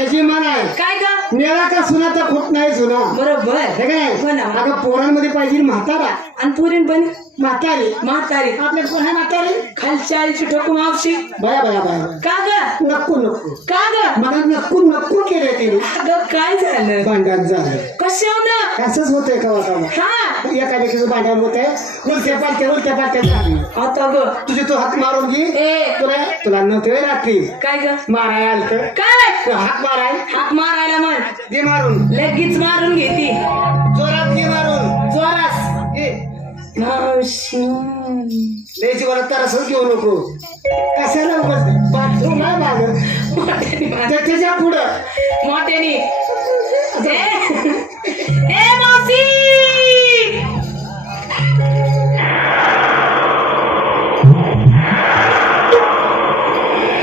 त्याची मान आहे काय ग मेला का सुना तर खूप नाही सुना बरोबर हे काय हो ना. अगं पोरांमध्ये पाहिजे म्हातारा आणि पुरीन पण म्हातारी म्हातारी आपल्या कोणा म्हातारी खालच्या आईची ठोकू मावशी बया बया बया का ग नको नको का ग मला नको नको केलंय तिने अगं काय झालं भांडण झालं कशावर असंच होतंय का वाटावं हा एकामेकीचं भांडण होतंय उलट्या पालत्या झाली आता ग तुझे तू हात मारून घे ए तुला तुला नव्हते रात्री काय ग माराय आलत काय हात माराय हात मारायला म्हण दे मारून लगेच मारून घेती जोरात घे मारून जोरास घे मावशी लयची बरं तरसच घेऊ नको कशाला उगाच बाथरूम नाही माझं त्याच्या पुढं मोठ्यानी ए मावशी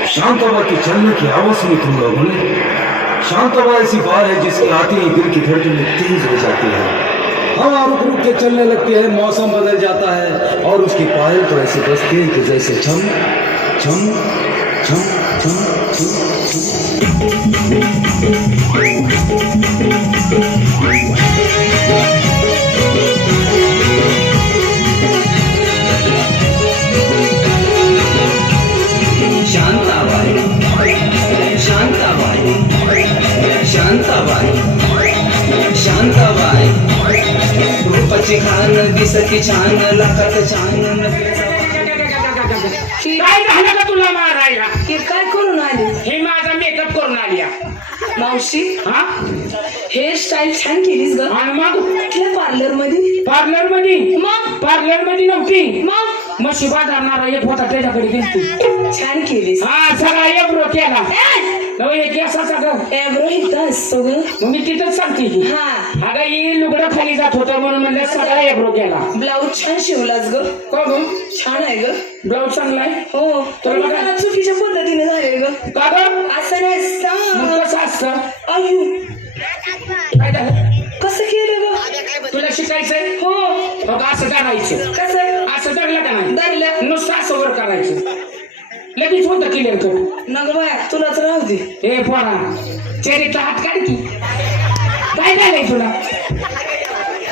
शांतबा के चलने की आवाज सुनी तुम लोगों ने। शांतबा ऐसी बात है जिसके आते ही दिल की धड़कनें तेज हो जाती है, हवा रुक रुक के चलने लगती है, मौसम बदल जाता है और उसकी पायल तो ऐसे बजती है कि जैसे छम छम छम छम छम शांताबाई शांताबाई शांताबाई शांताबाई रूपाची खान दिसती छान लाखात छान काय झालं का तुला मारायला? हे काय करून आली हे माझा मेकअप करून आली मावशी हा हेअर स्टाईल छान केलीस ग आणि मग कुठल्या पार्लर मध्ये पार्लर मध्ये मग पार्लर मध्ये नव्हती मग मग शिवा जाणारा एक होता त्याच्याकडे दिसती छान केलीस हा सगळा एक रो केला नव एक केसाचा ग एब्रो इथं सगळं मग मी तिथंच सांगते की हा अगं ही लुगडं खाली जात होतं म्हणून म्हणलं सगळा एब्रो केला ब्लाऊज छान शिवलास ग का ग छान आहे ग ब्लाऊज चांगला आहे हो तुला पण मला चुकीच्या पद्धतीने झाले ग का ग असं नाही मग कसं असतं अय्यो काय झालं कसं केलं ग तुला शिकायचंय हो बघ असं करायचं कसं असं धरलं का नाही धरलं नुसतं असं वर करायचं लगेच होतं क्लिअर कर नग बाया तुलाच राहू दे हे पोरा चेरीचा हात काढ की काय झालंय तुला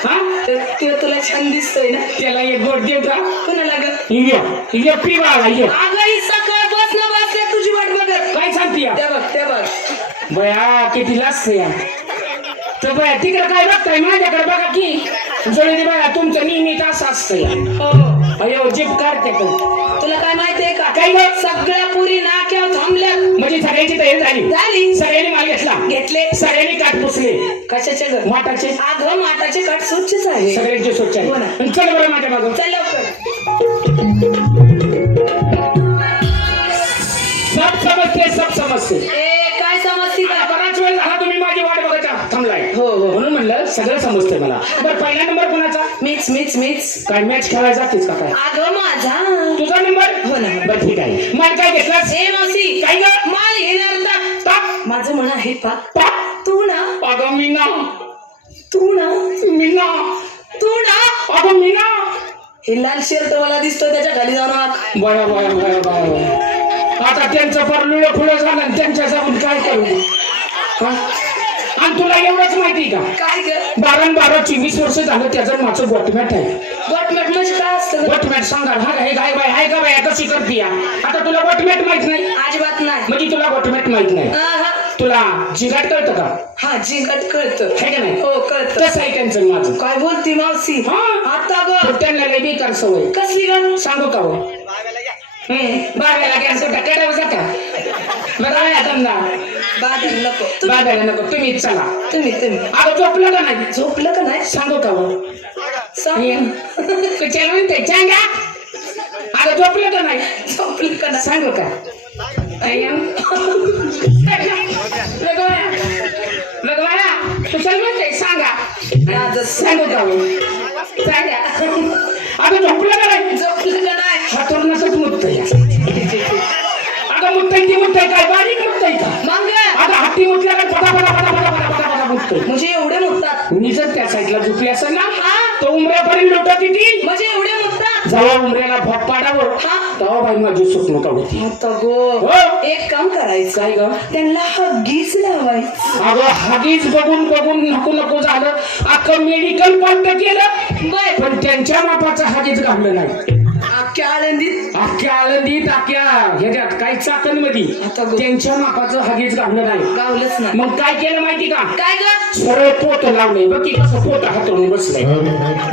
हा ते तुला छान दिसतंय ना त्याला एक गोट देऊ का कोणाला ग ये पी बाळा ये अगं ही सकाळ बस ना बसल्या तुझी वाट बघत काय सांगते या? त्या बघ बया किती लास्ट या तर बया तिकडे काय बघताय माझ्याकडे बघा की जळी बया तुमचं नेहमीच असं असतं या हो अयो जीप काढते तो तुला काय माहितीये का काय ग? सगळ्या पुरी नाक्यावर थांबल्या म्हणजे सगळ्यांची तयारी झाली. सगळ्यांनी माल घेतला घेतले सगळ्यांनी काट पुसले कशाचे ग माटाचे अगं माटाचे काट स्वच्छच आहे सगळ्यांचे स्वच्छ आहे हो ना. पण चल बरं माझ्या मागं चल लवकर सब समजते ए काय समजती का बराच वेळ झाला तुम्ही माझी वाट बघत थांबलाय हो, हो. म्हणून म्हणलं सगळं समजतंय मला बरं पहिला नंबर कोणाचा मीच काय मॅच खेळायला जातेस का काय अगं माझा तुझा नंबर हो ना. बरं ठीक आहे माल काय घेतलास ए मावशी काय ग माल घेणार टाक माझं म्हण आहे पाक टाक तू ना अगं मीना मीना अगं मीना हे लाल शर्ट मला दिसतो त्याच्या खाली जाऊन आत. बया आता त्यांचं परलुळं फुलं झालं आणि त्यांच्या जाऊन काय करू हा? आणि तुला एवढंच माहिती का काय ग 12-24 वर्ष झालं त्याचं माझं गोटमॅट आहे गोटमॅट म्हणजे काय असतं गोटमॅट सांगा हा हे काय बाय हाय का बाय कशी करते आता तुला गोटमॅट माहित नाही अजिबात नाही म्हणजे तुला गोटमॅट माहित नाही आहा. तुला जिगाट कळतं का हा जिंकत कळतं है का नाही हो कळतं तसं आहे त्यांचं माझं काय बोलती मावशी हा. आता ग पण त्यांना लय बेकार सवय कसली ग सांगू का हो बाब्याला गॅस केडाव जाता बघा धंदा बादल नको बाब्याला नको तुम्ही चला तुम्ही अगं झोपलं का नाही झोपलं का नाही सांगू का हो सांग. त्याला म्हणते सांगा अगं झोपलं का नाही झोपलं का नाही सांगू का तू चल म्हणते सांगा सांगू का हो सांगा अगं झोपलं का नाही झोपलं का नाही हातोरणाच मुत्तय अगं मुत्तय काय बारीक मुत्तय का मग आता हाती मुतल्या काय पटा मुततोय म्हणजे एवढे मुततात मी जर त्या साईडला झोपली असेल ना हा तो उमऱ्यापर्यंत लोटत येतील म्हणजे एवढे म्हणतात जेव्हा उमऱ्याला भोग पाडावं हा. तेव्हा बाई माझी स्वप्न काढती आता गो हो. एक काम करायचं काय ग त्यांना हगीच लावायचं अगं हागीच बघून बघून नको नको झालं अख्खं मेडिकल बंद केलं बर पण त्यांच्या मापाचं हागीच घाललं नाही अख्ख्या आळंदीत अख्ख्या आळंदीत अख्ख्या ह्याच्यात काही चाकणमध्ये आता गो. त्यांच्या मापाचं हागीच घाललं नाही गावलंच ना मग काय केलं माहिती का काय ग सरळ पोत लावले बघ की कसं पोत हातवून बसलंय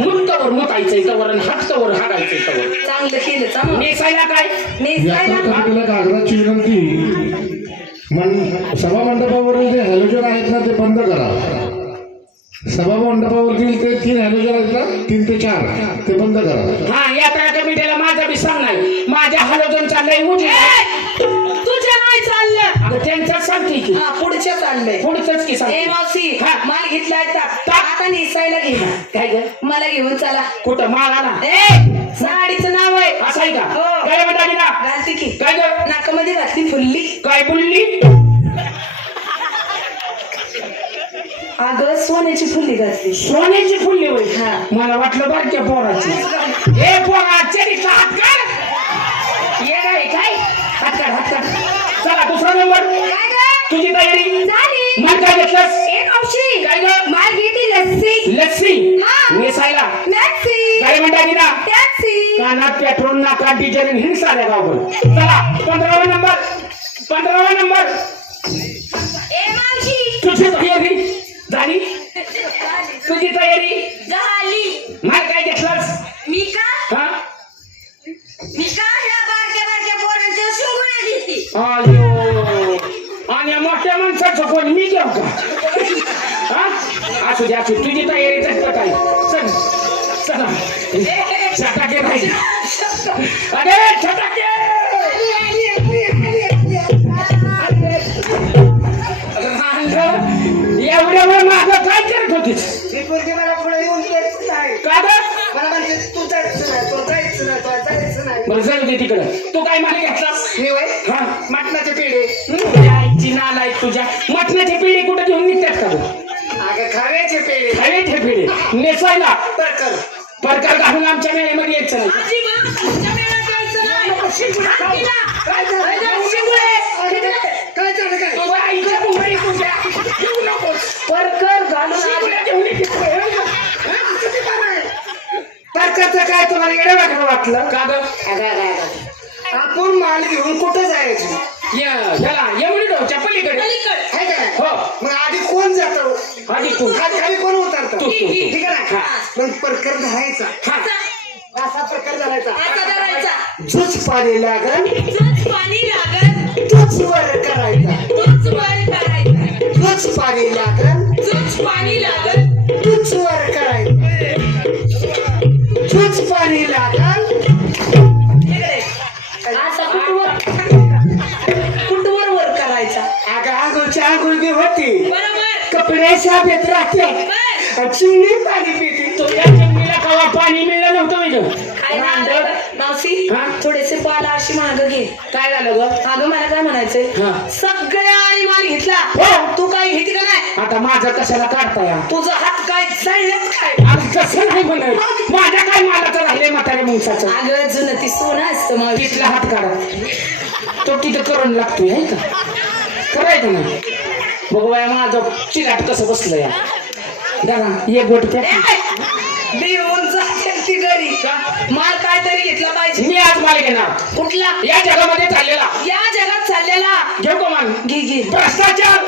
मुतवर मुतायचंय तवर आणि हातवर हाडायचंय तवर चांगलं केलं चांगलं नेसायला काय नेसायला यात्रा आग्रहाची विनंती सभा मंडपावरील जे हॅलोजन आहेत ना ते बंद करा. सभा मंडपावरील ते 3 हॅलोजन आहेत ना 3 ते 4 ते बंद करा. हा यात्रा कमिटीला माझा बी सांगणार माझ्या हलोजनचा लय उठे तुझ्या नाही चाललं अगं त्यांचं सांगते की हा पुढच्या चाललंय पुढचंच की ए सांगते मावशी हा. माल घेतलाय आता नेसायला घे काय ग मला घेऊन चला कुठं माळा ना ए साडीचं नाव आहे असं आहे का हो. काय म्हणता की ना घालते की काय ग नाकामध्ये घातली फुल्ली काय बोलली अगं सोन्याची फुल्ली घातली सोन्याची फुलली होय हा. मला वाटलं बारक्या पोराची ए पोरा चेरीचा हात काढ ये नाही काय हात काढ हात काढ चला दुसरा नंबर काय ग तुझी तयारी झाली मग काय घेतलंस ए मावशी काय ग माल घेतली लस्सी लस्सी हा. नेसायला लस्सी काय म्हणता की ना टॅक्सी कानात पेट्रोल नाका डिझेल हिंसा आल्या गावभर चला 15वा नंबर ए मावशी तुझी तयारी झाली तुझी तयारी झाली माल काय घेतलास मी का हा ह्या बारक्या पोरांच्या शिंगुऱ्या घेतली अयो आणि मोठ्या माणसाचं कोण मी घेऊ का हा असू दे तुझी तयारी झटपट आहे चल चला छटाके राहील अरे छटाके एवढ्यावर माझं काय करत होतीस ही पोरगी मला पुढे येऊन द्यायचं नाही का ग मला म्हणते तू जायचं नाही तो जायचं नाही तो जायचं नाही बरं जाऊ दे तिकडं तू काय मला घेतलास मी वय हा मटणाचे पेढे आईची नालायक तुझ्या मटणाचे पिढे कुठे घेऊन निघतात का तू अगं खाव्याचे पेढे खायचे पिढे नेसायला बरकर परकार घालून आमच्या मेळ्यामध्ये यायचं नाही काय झालं काय झालं काय तुझ्या आईच्या मुंबई तुझ्या येऊ नकोस परकर घालून शिंगड्या घेऊन ये तिकडे. बरकरचं काय तुम्हाला येडं वाटलं वाटलं का ग आपण माल घेऊन कुठं जायचं ह्याला यमुनीच्या पलीकडे आहे का नाही? हो मग आधी कोण जातं आधी तू खाली कोण उतरतं तू. ठीक आहे हा. ना मग प्रकार धरायचा हा असा प्रकार धरायचा आता धरायचा झुच पाणी लागल तूच पाणी लागल तूच वर करायचा तूच वर करायचं झुच पाणी लागल तूच पाणी लागल तूच वर करायचा झुच पाणी लागल असा कुठवर वर करायचा अगं आगोच्या आगोळगी होती बरोबर कपडे शाबेत राहते बर चिंगडी पाणी पिते तुझ्या जमिनीला कवा पाणी मिळलं नव्हतं म्हणजे काय झालं? मावशी हा? थोडेसे पाला अशी माग घे काय झालं ग अगं मला काय म्हणायचंय हा. सगळ्या आणि माल घेतला हो. तू काय घेते का नाही आता माझं कशाला काढताय तुझा हात काय जळलेत काय अरे कसं नाही म्हणत माझ्या काय मालाचं राहिले म्हातारे मुंगसाचं अगं जुनं ती सोनं असतं मावशी तिथला हात काढा तो तिथं करून लागतोय है का करायचं नाही बघ बाया माझं चिराट कसं बसलं या दादा ये गोट प्या देऊन ती घरी माल काहीतरी घेतला पाहिजे मी आज माल घेणार कुठला या जगामध्ये चाललेला या जगात चाललेला घेऊ का माल घे घे भ्रष्टाचार